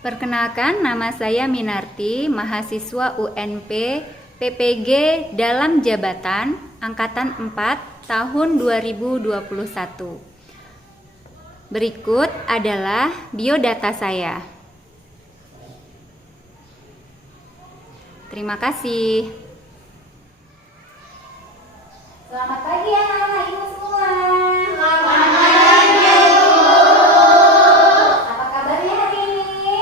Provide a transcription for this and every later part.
Perkenalkan, nama saya Minarti, mahasiswa UNP PPG dalam jabatan Angkatan 4 tahun 2021. Berikut adalah biodata saya. Terima kasih. Selamat pagi anak-anak ibu semua. Selamat pagi, Bu. Apa kabarnya hari ini?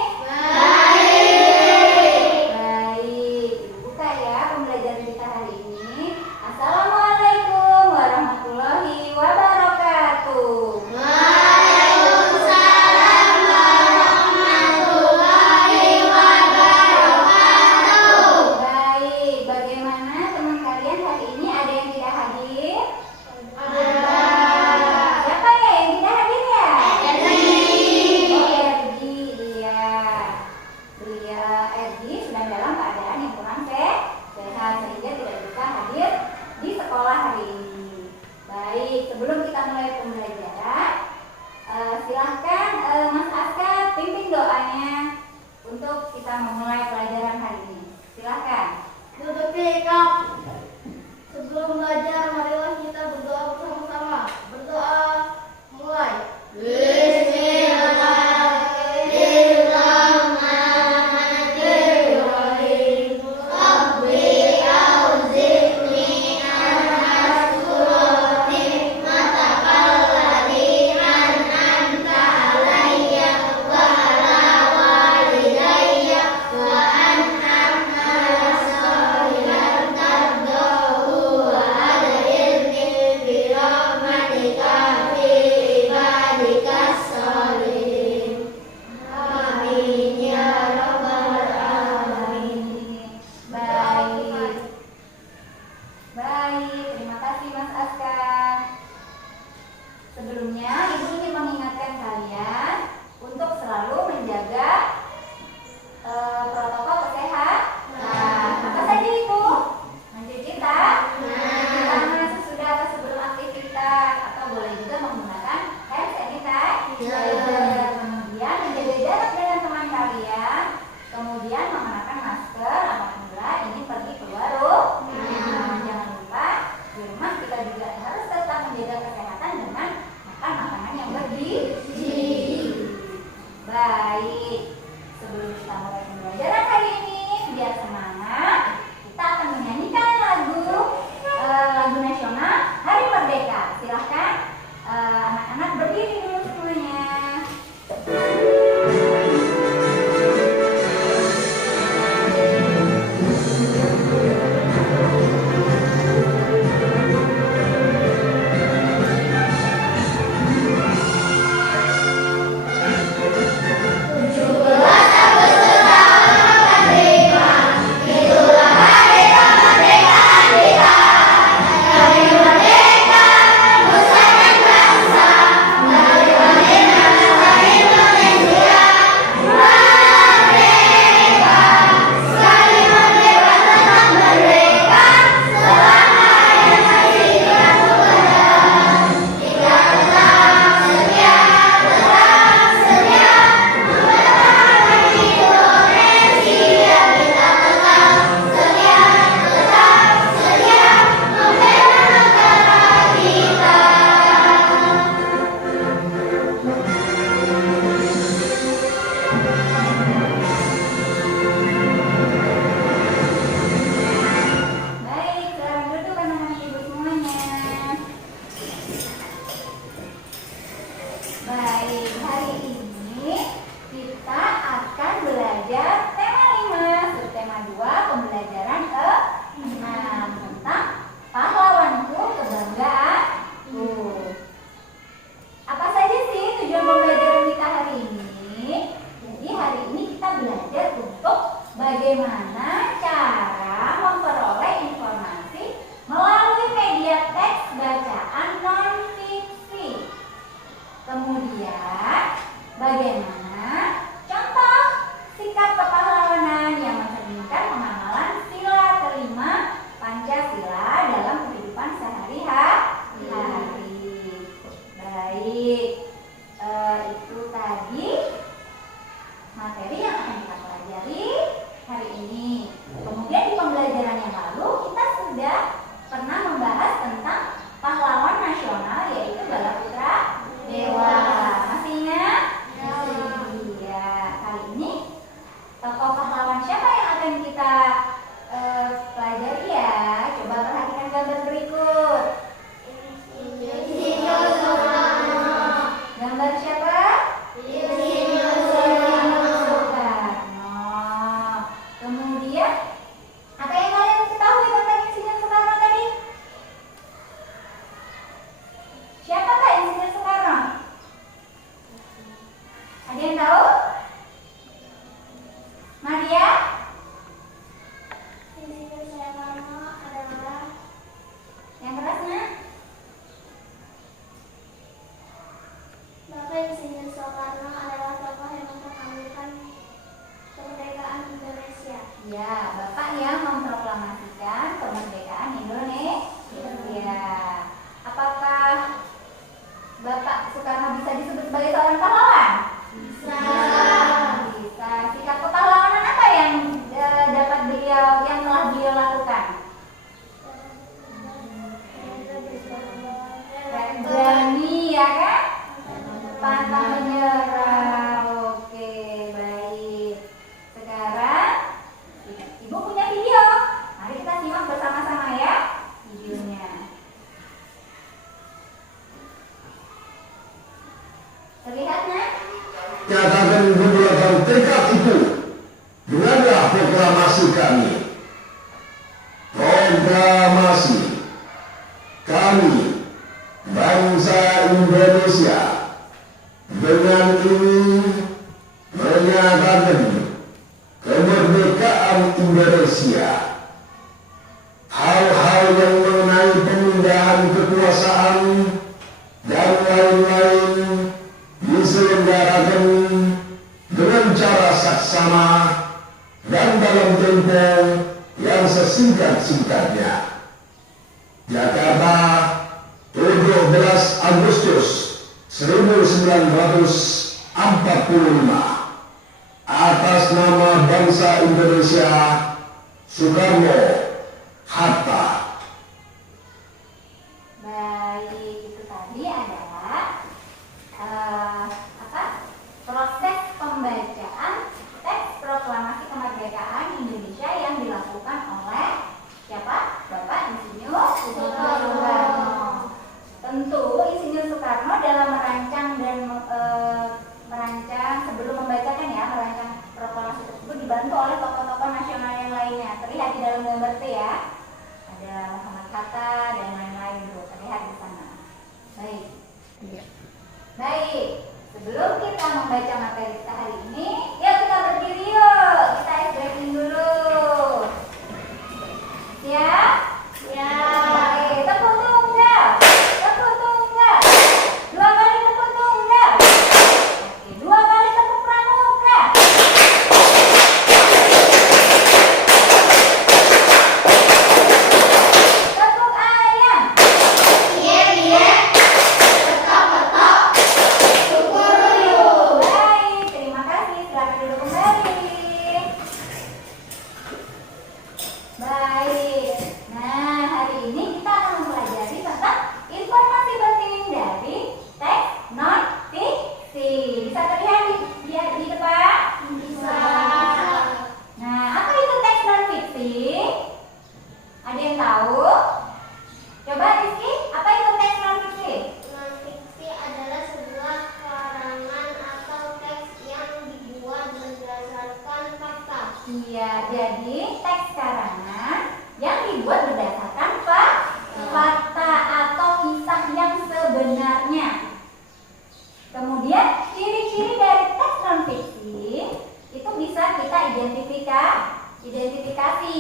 Baik. Baik, Ibu buka ya pembelajaran kita hari ini. Assalamualaikum warahmatullahi wabarakatuh. Waalaikumsalam warahmatullahi wabarakatuh. Baik, bagaimana teman kalian hari ini? Ada yang tidak hadir? Siapa ya yang tidak hadir ya? Erdi, iya. Erdi sedang dalam keadaan yang kurang sehat sehingga tidak bisa hadir di sekolah hari ini. Baik, sebelum kita mulai pembelajaran, silahkan Mas Aska pimpin doanya untuk kita memulai pelajaran hari ini. Silahkan. Duduk sikap. Sebelum belajar, marilah kita berdoa bersama-sama. Berdoa, mulai. Bismillahirrahmanirrahim. Rabbi auzi'ni an ashkura nikmatakal lati an'amta alayya wa ala walidayya wa an a'mala shalihan tardahu wa adkhilni bi rahmatika fi ibadikas shalihin. Amin ya rabbal alamin. Baik. Baik, terima kasih Mas Aska. Sebelumnya, Ibu ingin mengingatkan kalian untuk selalu menjaga protokol kesehatan. Apa saja itu? Mencuci tangan sesudah atau sebelum aktivitas, atau boleh juga menggunakan hand sanitizer. Kemudian menjaga jarak dengan teman kalian. Kemudian mengenakan masker apabila ingin pergi keluar rumah. Jangan lupa di rumah kita juga harus tetap menjaga kesehatan dengan makan makanan yang bergizi. Baik, sebelum kita mulai pembelajaran hari ini, biar semangat, kita akan menyanyikan lagu nasional Hari Merdeka. Silahkan anak-anak berdiri dulu semuanya. Baik, selamat duduk anak-anak ibu semuanya. Baik, hari ini kita akan belajar tema 5, subtema 2, pembelajaran ke-6 tentang pahlawanku kebanggaanku. Apa saja sih tujuan pembelajaran kita hari ini? Jadi hari ini kita belajar untuk bagaimana cara memperoleh informasi melalui media teks bacaan non-fiksi. Kemudian, bagaimana contoh sikap kepahlawanan yang mencerminkan pengamalan sila kelima Pancasila dalam kehidupan sehari-hari. Baik, itu tadi materi yang Bapak Insinyur Soekarno adalah tokoh yang mempertahankan kemerdekaan Indonesia. Ya, Bapak yang memproklamasikan kemerdekaan Indonesia. Apakah Bapak Soekarno bisa disebut sebagai seorang pahlawan? Bisa. Bisa. Sikap kepahlawanan apa yang telah beliau lakukan? Berani, ya kan? Pantang menyerah. Oke, baik. Sekarang Ibu punya video. Mari kita simak bersama-sama ya videonya. Terlihatnya? Nyatakan menggunakan tekad itu denganlah proklamasi kami. Proklamasi kami bangsa Indonesia dengan ini menyatakan kemerdekaan Indonesia. Hal-hal yang mengenai pemindahan kekuasaan dan lain-lain diselenggarakan dengan cara saksama dan dalam tempo yang sesingkat-singkatnya. Jakarta, 17 Agustus 1945. Atas nama bangsa Indonesia, Soekarno Hatta. Baik, itu tadi adalah proses pembacaan teks proklamasi kemerdekaan Indonesia yang dilakukan oleh siapa? Bapak Insinyur Soekarno. Tentu Insinyur Soekarno dalam merancang sebelum membacakan merancang proklamasi tersebut dibantu oleh tokoh-tokoh nasional yang lainnya. Terlihat di dalam gambar itu ya. Ada Muhammad Hatta dan lain-lain itu terlihat di sana. Baik. Baik. Sebelum kita membaca materi kita hari ini, yuk kita berdiri yuk. Kita ice breaking dulu. Siap? Ya. Baik. Tepuk tunggal. Tepuk tunggal. 2 kali tepuk tunggal. Oke, 2 kali tepuk pramuka. Tepuk ayam. Iya. Ketok-ketok. Syukur yuk. Baik, terima kasih. Silakan duduk kembali. Baik. Nah, hari ini kita akan mempelajari tentang informasi penting dari teks non fiksi. Bisa terlihat di depan? Bisa. Nah, apa itu teks non fiksi? Ada yang tahu? Coba Rizky, apa itu teks non fiksi? Non-fiksi adalah sebuah karangan atau teks yang dibuat berdasarkan fakta. Iya, jadi teks karangan yang dibuat berdasarkan fakta atau kisah yang sebenarnya. Kemudian ciri-ciri dari teks non fiksi itu bisa kita identifikasi.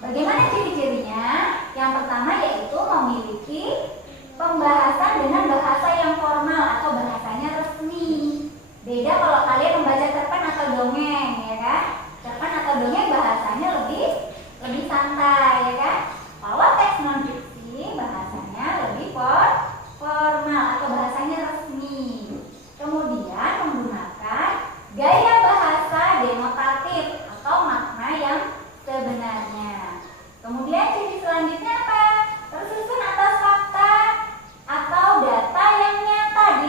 Bagaimana ciri-cirinya? Yang pertama yaitu memiliki pembahasan dengan bahasa yang formal atau bahasanya resmi. Beda kalau kalian membaca cerpen atau dongeng, ya kan? Cerpen atau dongeng bahasanya lebih santai, ya kan? Kalau teks non fiksi bahasanya lebih formal atau bahasanya resmi. Kemudian menggunakan gaya bahasa denotatif atau makna yang sebenarnya. Kemudian ciri selanjutnya apa? Tersusun atas fakta atau data yang nyata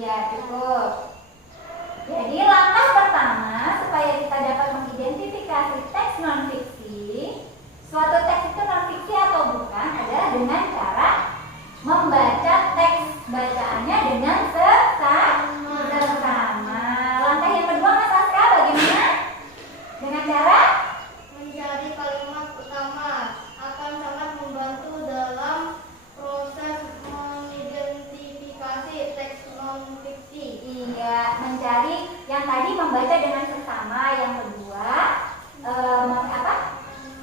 Ya, cukup. Jadi langkah pertama supaya kita dapat mengidentifikasi teks non-fiksi, suatu teks itu non-fiksi atau bukan adalah dengan cara membaca teks bacaannya dengan seksama. Langkah yang kedua Mas Aska bagaimana? Dengan cara Mencari kalimat utama akan sangat membantu dalam proses mengidentifikasi teks non-fiksi. iya, mencari yang tadi membaca dengan seksama, yang kedua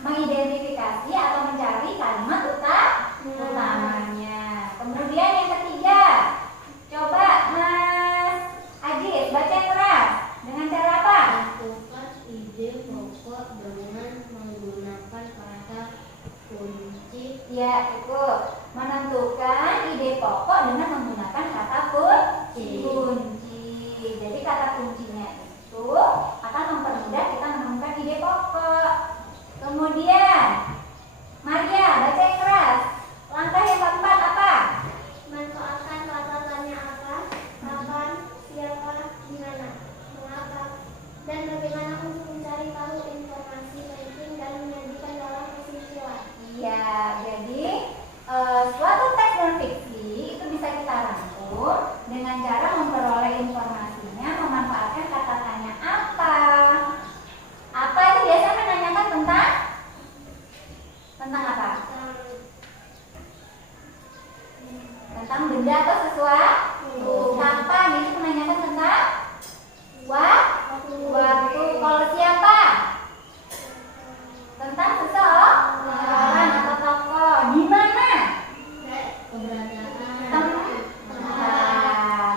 mengidentifikasi atau mencari kalimat utamanya. Kemudian yang ketiga, coba Mas Ajis baca yang keras. Dengan cara apa? Tentukan ide pokok dengan menggunakan kata kunci. Ya, cukup. Menentukan ide pokok dengan menggunakan kata kunci. Jadi kata kuncinya itu akan mempermudah kita menemukan ide pokok. Kemudian Maria baca yang keras. Langkah yang keempat apa? Manfaatkan kata tanya apa, kapan, siapa, di mana, mengapa, dan bagaimana untuk mencari tahu informasi penting dan menyajikan dalam peristiwa. Iya, jadi suatu teks non-fiksi itu bisa kita rangkum dengan cara memperoleh informasinya memanfaatkan kata tanya apa. Apa itu biasanya menanyakan tentang apa? Tentang benda atau sesuatu. Kapan itu menanyakan tentang waktu. Kalau siapa? Tentang seseorang atau tokoh. Di mana? Keberadaan. Tempat. Nah,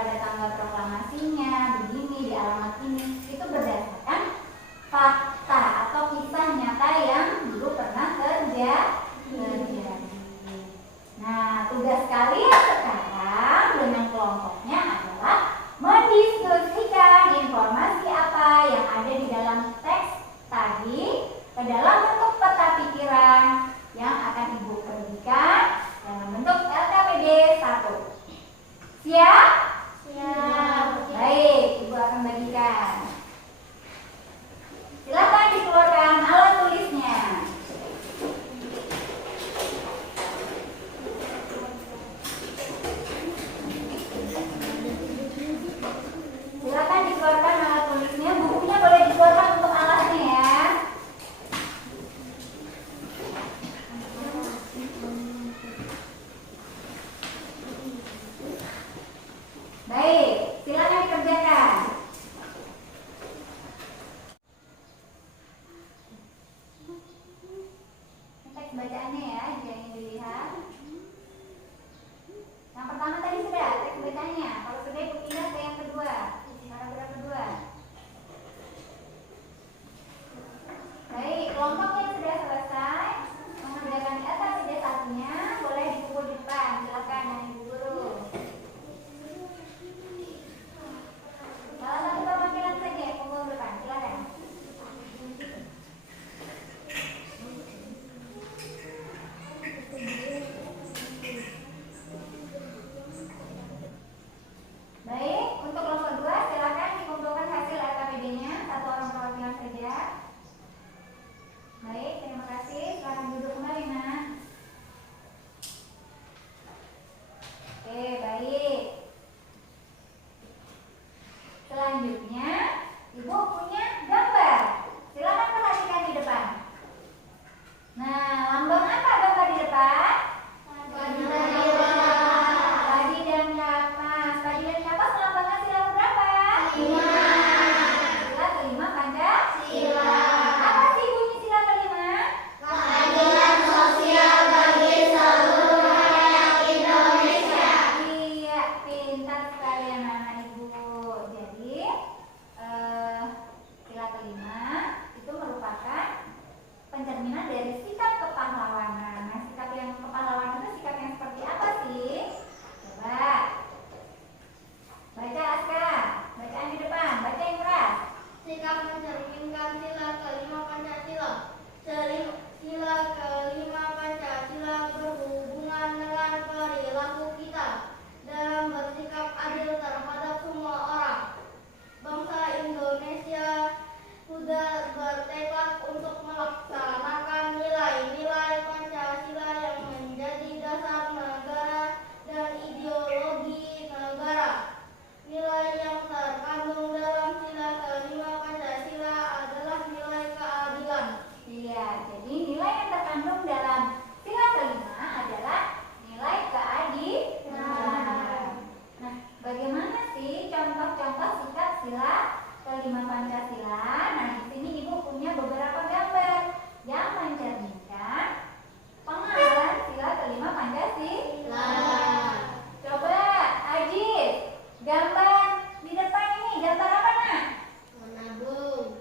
pada tanggal proklamasinya, begini, di alamat ini, itu berdasarkan fakta atau kisah nyata yang dulu pernah terjadi. Nah, tugas kalian sekarang dengan kelompoknya adalah mendiskusikan informasi apa yang ada di dalam teks tadi ke dalam bentuk peta pikiran yang akan Ibu berikan dalam bentuk LKPD 1. Siap? Siap. Baik, Ibu akan bagikan. Silakan dikeluarkan alat tulisnya. Silakan dikeluarkan alat tulisnya. Bukunya boleh dikeluarkan untuk alatnya ya. Baik, silakan dikerjakan. Teks bacaannya ya, jika ingin dilihat. Yang pertama tadi sudah teks bacanya. Kalau sudah Ibu pindah ke yang kedua, paragraf kedua. Baik, kelompoknya sudah selesai. Mengerjakan LKPD 1-nya boleh dipukul di depan. Silakan yang Ibu guru. Salah satu perwakilan saja pukul depan. Silakan. Baik, untuk kelompok 2 silakan dikumpulkan hasil LKPD-nya. Satu orang perwakilan saja. Baik, terima kasih. Silakan duduk kembali, Nak. Oke, baik. Selanjutnya, Ibu punya gambar. Silakan perhatikan di depan. Nah, lambang apa gambar di depan? Padi dan kapas. Padi dan kapas lambangnya sila berapa? 5. Sila kelima Pancasila. Apa sih bunyi sila kelima? Keadilan sosial bagi seluruh rakyat Indonesia. Iya, pintar sekali anak-anak Ibu. Jadi, sila kelima itu merupakan pencerminan dari sikap kepahlawanan. Nah, sikap yang kepahlawanan itu sikap yang seperti apa sih? Coba baca Aska, bacaan di depan, baca yang keras. Sikap mencerminkan sila kelima Pancasila. Sila kelima Pancasila berhubungan dengan perilaku kita dalam bersikap adil terhadap semua orang. Bangsa Indonesia sudah bertekad untuk melaksanakan nilai-nilai Pancasila yang menjadi dasar negara dan ideologi negara. Nilai yang terkandung dalam sila kelima Pancasila adalah nilai keadilan. Iya, jadi nilai yang terkandung dalam sila kelima adalah nilai keadilan. Nah, bagaimana sih contoh-contoh sikap sila kelima Pancasila? Nah, di sini Ibu punya beberapa gambar yang mencerminkan pengawalan sila kelima Pancasila. Coba Ajis, gambar di depan ini gambar apa, Nak? Menabung.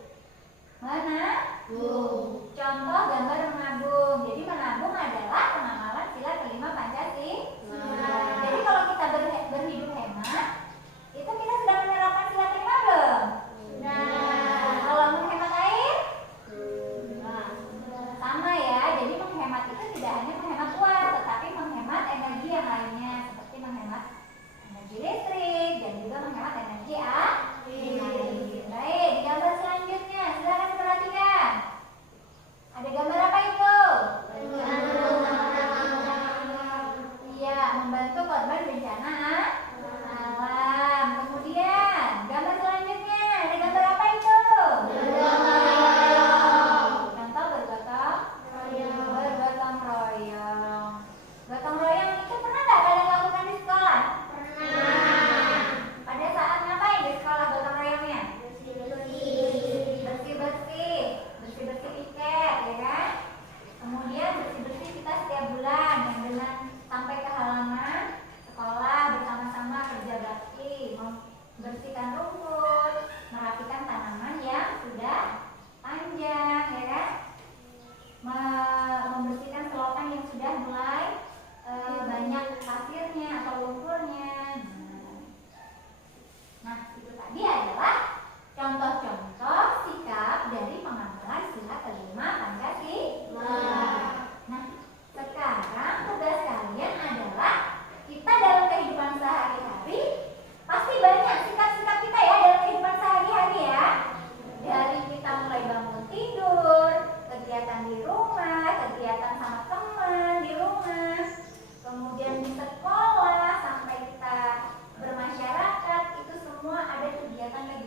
Mana? Bung. Contoh gambar menabung. Jadi menabung adalah pengamalan sila kelima Pancasila. Jadi kalau kita berhidup hemat, itu kita sudah menerapkan sila kelima belum? Nah,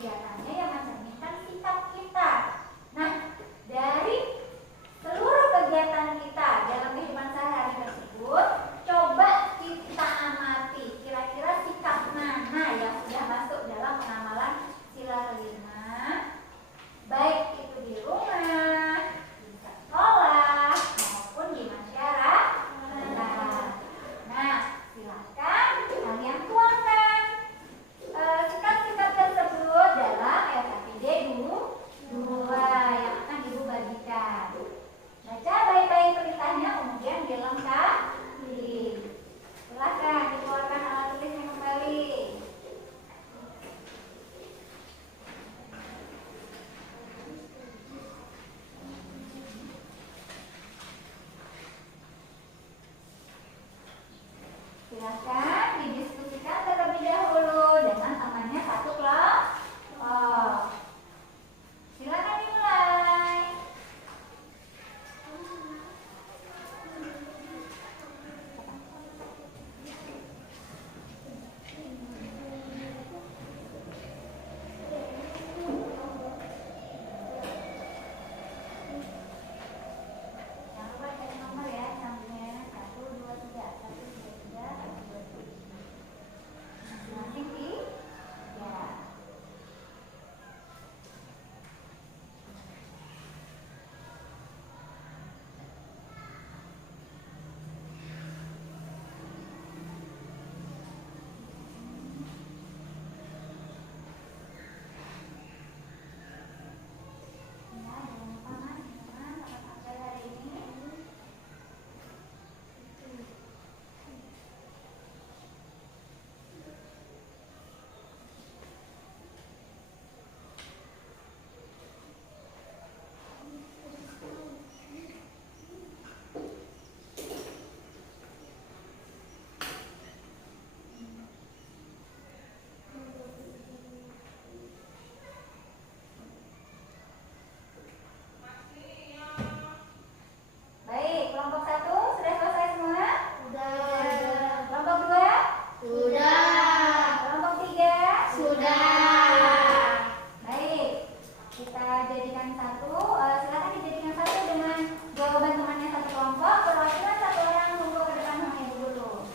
kegiatannya yang mencerminkan sikap kita. Nah, dari seluruh kegiatan kita dalam kehidupan sehari-hari tersebut, coba kita amati kira-kira sikap mana yang sudah masuk dalam penamalan sila kelima, baik itu di rumah, di sekolah, maupun di masyarakat. Nah, silakan kalian tuangkan sikap-sikap tersebut dalam LKPD 2 yang akan Ibu bagikan. Baca baik-baik perintahnya, kemudian dilengkapi. Silakan dikeluarkan alat tulisnya kembali. Silakan didiskusikan terlebih dahulu dengan temannya satu kelompok. Silakan dimulai. Jangan lupa cari nomor ya, sambilnya 1, 2, 3, 1, 2, 3, 1, 2, 3. Masing-masing di ya. Jangan lupa mas, teman-teman, selamat akbar hari ini. Baik, kelompok 1 sudah selesai semua? Sudah. Kelompok 2? Sudah. Kelompok 3? Sudah. Baik, kita jadikan satu. Silakan dijadikan satu dengan jawaban temannya satu kelompok. Perwakilan satu orang tunggu ke depan sama ibu dulu.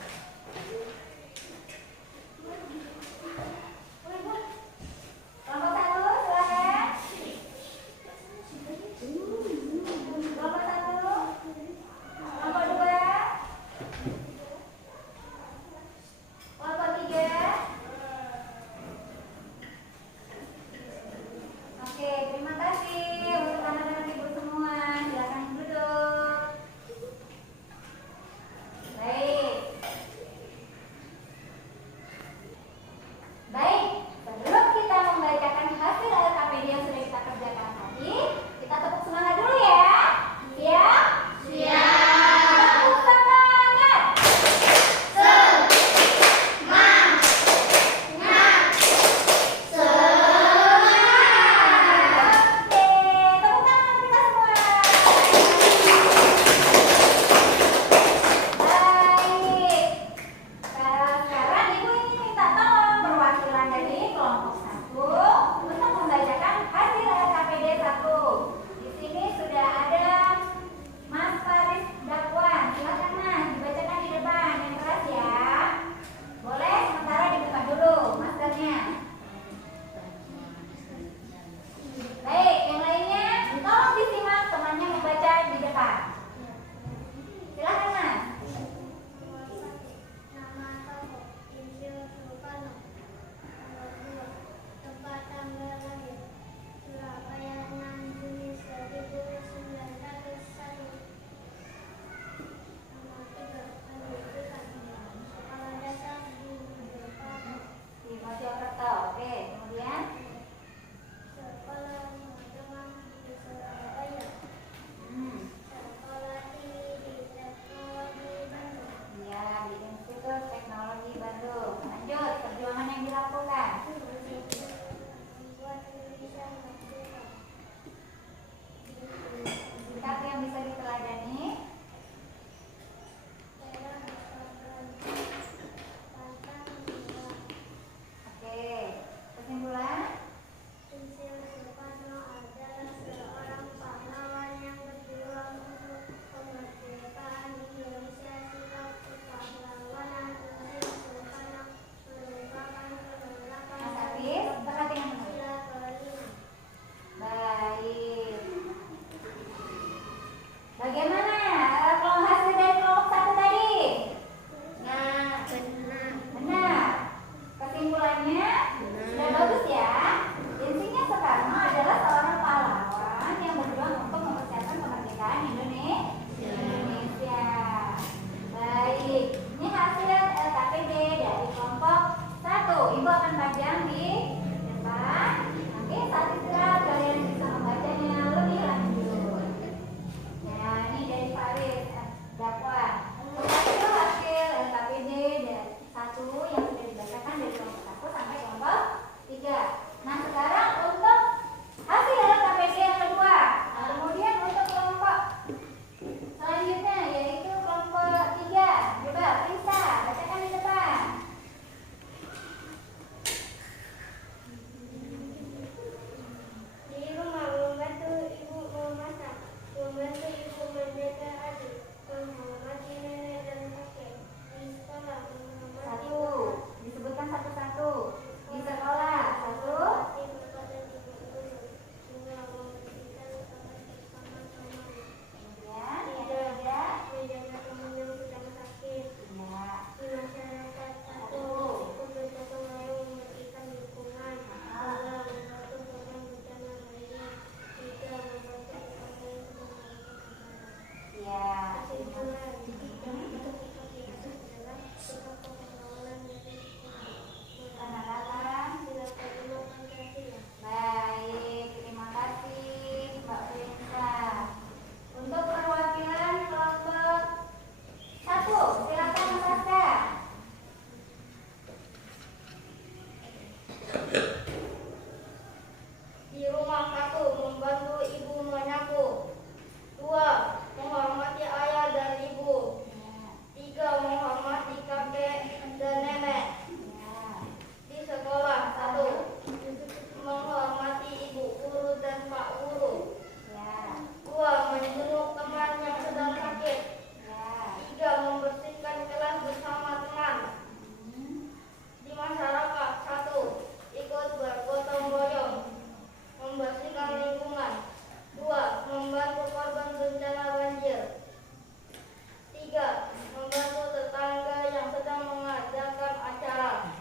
Kelompok 1 silakan. Kelompok 1. Kelompok 2. Kelompok 3. Oke, terima kasih untuk anak-anak ibu semua. Silakan duduk. Baik. Baik, sebelum kita membacakan hasil LKPD yang sudah kita kerjakan tadi, kita tepuk semangat dulu ya. Siap? Siap. Tepuk semangat. Oke, tepuk tangan kita semua. Baik. Sekarang ibu ini minta tolong perwakilan dari kelompok 1 untuk membacakan hasil LKPD 1. Di sini sudah ada Mas Faris Dakwan. Silakan Mas, dibacakan di depan yang keras ya. Boleh sementara dibuka dulu maskernya. Baik, yang lainnya tolong disimak temannya membaca di depan. Silakan Mas. Nama tokoh Insinyur Soekarno. Nomor 2. Di rumah, 1. Membantu ibu menyapu. 2. Menghormati ayah dan ibu. 3. Menghormati kakek dan nenek. Di sekolah, 1. Menghormati ibu guru dan pak guru. 2. Menjenguk teman yang sedang sakit. 3. Membersihkan kelas bersama teman. Di masyarakat, 1. Ikut bergotong royong membersihkan lingkungan. 2. Membantu korban bencana banjir. 3. Membantu tetangga yang sedang mengadakan acara.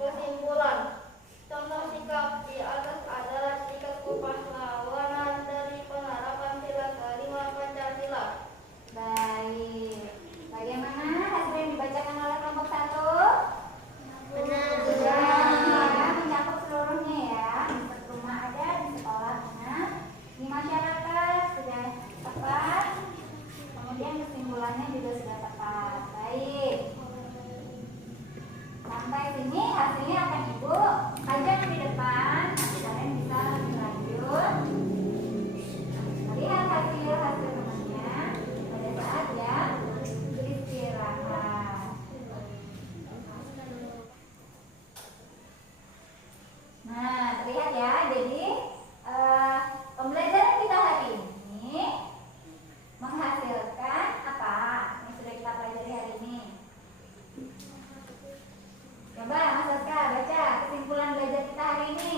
Kesimpulan, contoh sikap di atas adalah sikap kepahlawanan dari penerapan sila kelima Pancasila. Baik. Bagaimana hasil yang dibacakan oleh kelompok 1? Benar. Sudah mencakup seluruhnya ya. Di rumah ada, di sekolah benar, di masyarakat sudah tepat. Kemudian kesimpulannya juga sudah tepat. Baik. Sampai sini hasilnya akan Ibu pajang di depan. Nanti kalian bisa lebih lanjut melihat hasil temannya pada saat ya beristirahat. Nah, terlihat ya. Jadi pembelajaran kita hari ini menghasilkan apa yang sudah kita pelajari hari ini. Coba Mas Aska baca kesimpulan belajar kita hari ini.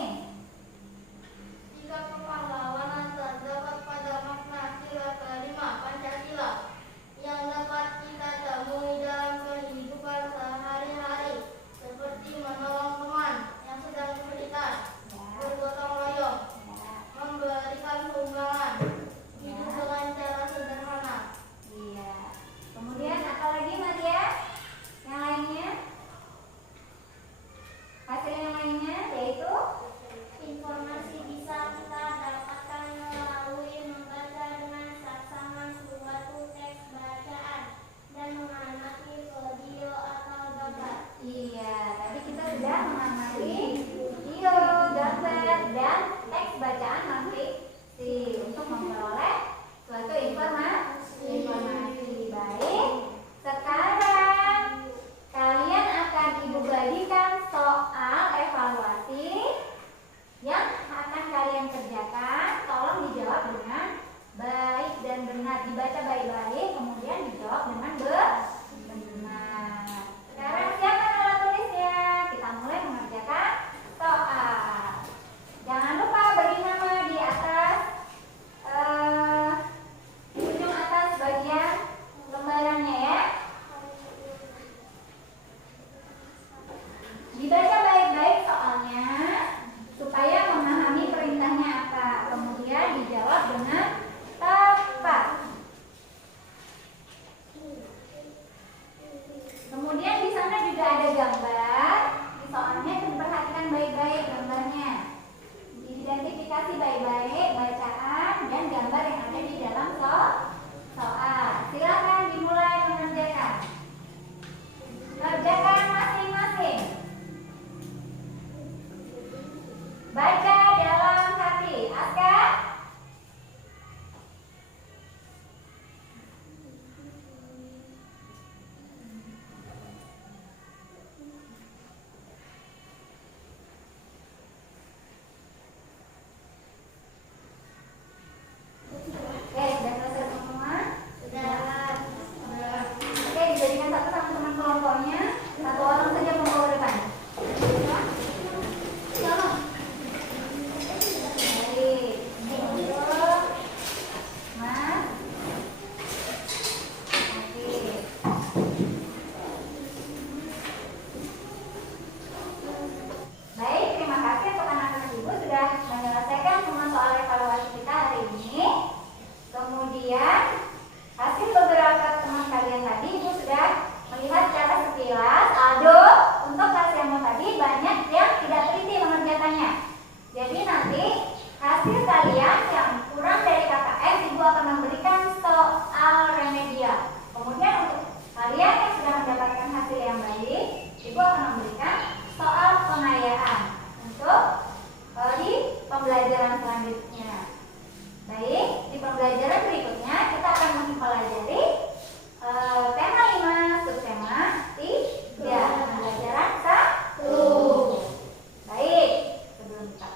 Jika kepahlawanan terdapat pada makna sila kelima Pancasila yang dapat kita temui dalam kehidupan sehari-hari, seperti menolong teman yang sedang kesulitan, bergotong royong, memberikan sumbangan, hidup dengan cara sederhana. Iya. Kemudian apa lagi Maria? Yang lainnya? Hasil yang lainnya yaitu Informasi bisa kita dapatkan melalui membaca dengan saksama suatu teks bacaan dan mengamati video atau gambar. iya, tadi kita sudah mengamati video, gambar, dan teks bacaan non-fiksi untuk memperoleh suatu informasi. Baik, sekarang kalian akan Ibu bagikan soal evaluasi yang akan kalian kerjakan. Tolong dijawab dengan baik dan benar. Dibaca baik-baik, kemudian dijawab dengan benar. Sekarang siapkan alat tulisnya. Kita mulai mengerjakan soal. Jangan lupa beri nama di atas ujung atas bagian lembarannya ya. Dibaca baik-baik soalnya supaya memahami perintahnya apa. Kemudian dijawab dengan tepat. Kemudian di sana juga ada gambar. Di soalnya diperhatikan baik-baik gambarnya. Diidentifikasi baik-baik bacaan dan gambar yang ada di dalam soal. Silakan dimulai mengerjakan. Kerjakan masing-masing. Baca dalam hati. Aska? Oke, sudah selesai semua? Sudah. Oke, dijadikan satu sama teman kelompoknya. Satu orang saja membawa depan. Baik, ini untuk Mas. Oke. Baik, terima kasih untuk anak-anak Ibu sudah menyelesaikan semua soal evaluasi kita hari ini. Kemudian hasil beberapa teman kalian tadi Ibu sudah melihat secara sekilas. Untuk kelas yang tadi banyak yang tidak teliti mengerjakannya. Jadi nanti hasil kalian yang kurang dari KKM Ibu akan memberikan soal remedial. Kemudian untuk kalian yang sudah mendapatkan hasil yang baik, Ibu akan memberikan soal pengayaan. selanjutnya. Baik, di pembelajaran berikutnya kita akan mempelajari tema 5, subtema 3, pembelajaran 1. Baik, sebelum kita